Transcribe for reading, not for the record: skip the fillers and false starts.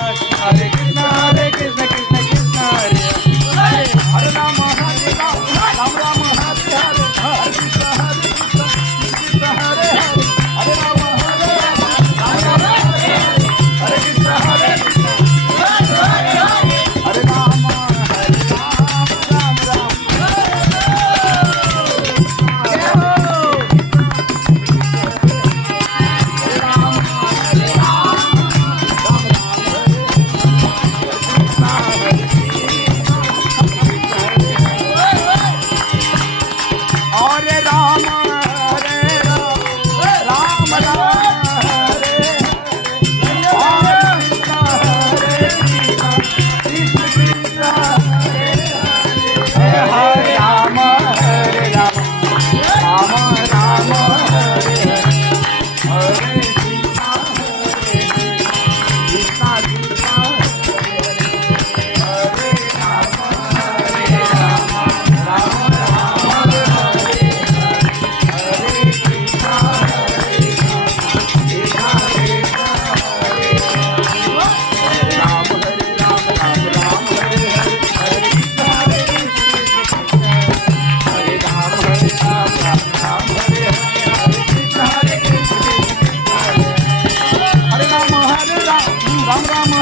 Hare Krishna Krishna Krishna Hare Hare Hare Ram Hare Ram Ram Ram Hare Hare Hare Krishna Krishna Hare Hare Hare Ram Hare Ram Ram Ram Hare Hare Krishna Hare Hare Ram Ram Ram Hare Ram Ram Ram Hare Hare Krishna Krishna Hare Hare Hare Ram Ram Ram Hare Hare Krishna Krishna Krishna Hare Ram Ram Ram Hare Hare Krishna Ram Hare Ram Ram Ram Hare Hare Hare Krishna Hare Ram Hare Ram Ram Ram Hare Hare Hare Krishna Hare Ram Hare Ram